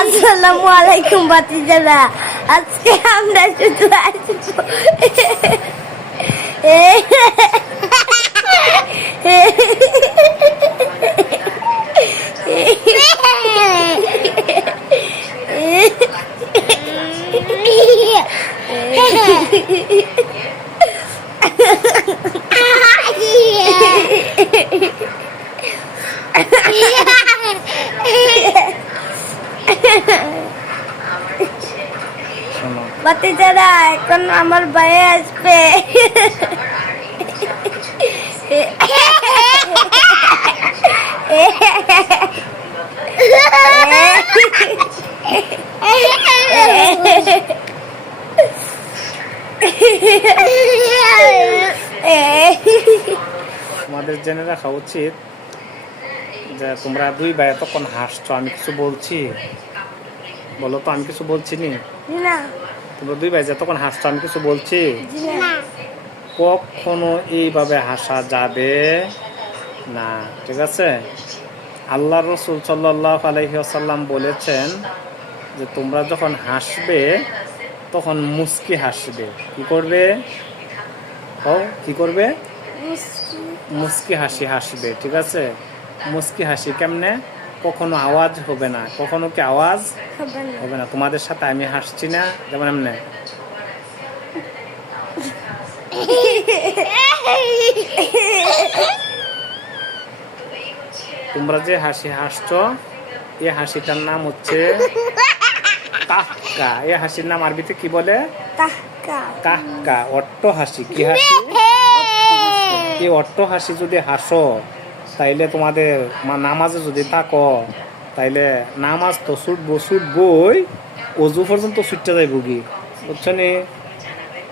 আসসালামু আলাইকুম বাতিজারা। আজকে আমরা শুধু বাতিজারা এখন আমার ভাই আসবে। তোমাদের জেনে রাখা উচিত যে তোমরা দুই ভাই তখন হাসছো, আমি কিছু বলছি? বলো তো, আমি কিছু বলছি নি? না, তোমরা দুই ভাই যে তখন হাসছো, আমি কিছু বলছি? না, কখনো এইভাবে হাসা যাবে না, ঠিক আছে? আল্লাহ রসুল সাল্লাল্লাহু আলাইহি ওয়াসাল্লাম বলেছেন যে তোমরা যখন হাসবে তখন মুস্কি হাসবে। কি করবে? কি করবে? মুস্কি হাসি হাসবে, ঠিক আছে? মুস্কি হাসি কেমনে? কখনো আওয়াজ হবে না। কখনো কি আওয়াজ হবে না? তোমাদের সাথে আমি হাসছি না, যেমন এমনি তোমরা যে হাসি হাসছো, এই হাসিটার নাম হচ্ছে কাহকা। এই হাসির নাম আরবিতে কি বলে? কাহকা। অট্ট হাসি। কি হাসি? এই অট্ট হাসি যদি হাসো তাইলে তোমাদের নামাজে যদি থাকো তাইলে নামাজ তো ছুটবই, অজু পর্যন্ত ছুটতে যাইব কি, বুঝছো নি?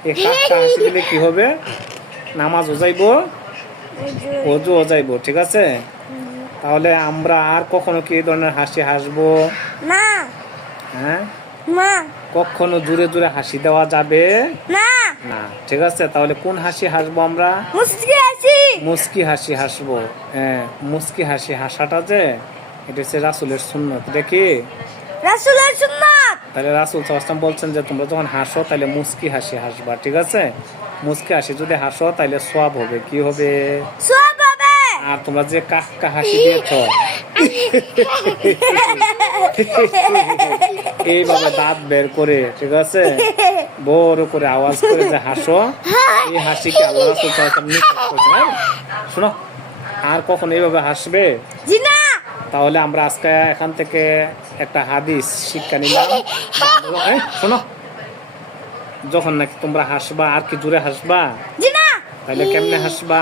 এই কাহকা হাসি দিলে কি হবে? নামাজ যাইব, অজু যাইব, ঠিক আছে? তাহলে আমরা আর কখনো কি এই ধরনের হাসি হাসবো না? হ্যাঁ, না, কখনো জোরে জোরে হাসি দেওয়া যাবে না, না, ঠিক আছে? তাহলে কোন হাসি হাসবো আমরা? মুস্কি হাসি। মুস্কি হাসি হাসবো। হ্যাঁ, মুস্কি হাসি হাসাটা যে এটা হচ্ছে রাসূলের সুন্নত। এটা কি রাসূলের সুন্নাত? তাহলে রাসূল সাল্লাল্লাহু আলাইহি ওয়াসাল্লাম বলছেন যে তোমরা যখন হাসো তাহলে মুস্কি হাসি হাসবা, ঠিক আছে? মুস্কি হাসি যদি হাসো তাহলে সওয়াব হবে। কি হবে? সওয়াব হবে। আর তোমরা যে কাহকা হাসি দিয়েছো এইভাবে দাঁত বের করে, ঠিক আছে, বড় করে আওয়াজ করে যে হাসো, এই হাসিকে আল্লাহ রাসূল সাল্লাল্লাহু আলাইহি ওয়াসাল্লাম নিষেধ করেছেন। শোনো, আর কখন এইভাবে হাসবে? জি না। তাহলে আমরা আজকে এখান থেকে একটা হাদিস শিক্ষা নিলাম। শোনো, যখন নাকি তোমরা হাসবা, আর কি জোরে হাসবা? জি না। তাহলে কেমনে হাসবা?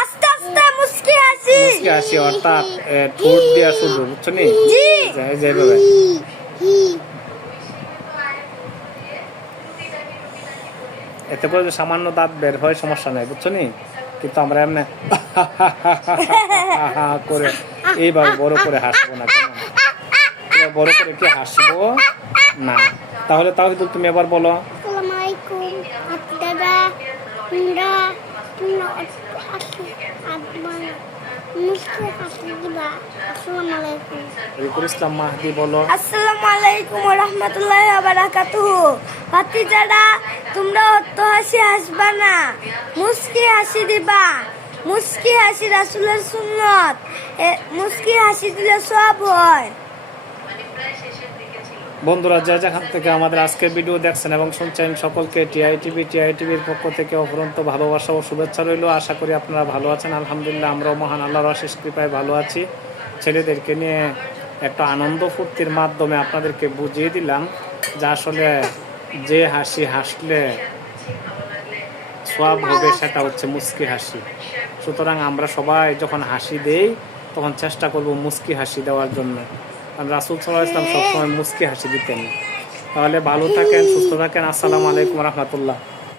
আস্তে আস্তে মুস্কি হাসি। মুস্কি হাসি অর্থাৎ ঠোঁট দিয়া শুধু, বুঝছো নি? জি। যেভাবে এতে করে যে সামান্য দাঁত বের হয় সমস্যা নাই, বুঝছো নি? কিন্তু আমরা এমনি করে এইভাবে বড় করে হাসবো না। কেমন বড় করে কি হাসবো না? তাহলে তুমি এবার বলো। আসসালামু আলাইকুম আপনারা। ইসলাম মাহদি বলো। আসসালামু আলাইকুম ওয়া রাহমাতুল্লাহি ওয়া বারাকাতুহু। ভাতিজারা, তোমরা অট্ট হাসি হাসবা না, মুস্কি হাসি দিবা। মুস্কি হাসি রাসূলের সুন্নাত। মুস্কি হাসি দিলে সওয়াব হয়। বন্ধুরা, যে যেখান থেকে আমাদের আজকের ভিডিও দেখছেন এবং শুনছেন, সকলকে টিআইটিভির পক্ষ থেকে অফুরন্ত ভালোবাসা ও শুভেচ্ছা রইল। আশা করি আপনারা ভালো আছেন। আলহামদুলিল্লাহ, আমরাও মহান আল্লাহর অশেষ কৃপায় ভালো আছি। ছেলেদেরকে নিয়ে একটা আনন্দ ফুর্তির মাধ্যমে আপনাদেরকে বুঝিয়ে দিলাম যে আসলে যে হাসি হাসলে সওয়াব হবে সেটা হচ্ছে মুস্কি হাসি। সুতরাং আমরা সবাই যখন হাসি দেই তখন চেষ্টা করব মুস্কি হাসি দেওয়ার জন্য। কারণ রাসূল সাল্লাল্লাহু আলাইহি ওয়াসাল্লাম সবসময় মুস্কি হাসি দিতেন। তাহলে ভালো থাকেন, সুস্থ থাকেন। আসসালামু আলাইকুম ওয়া রাহমাতুল্লাহ।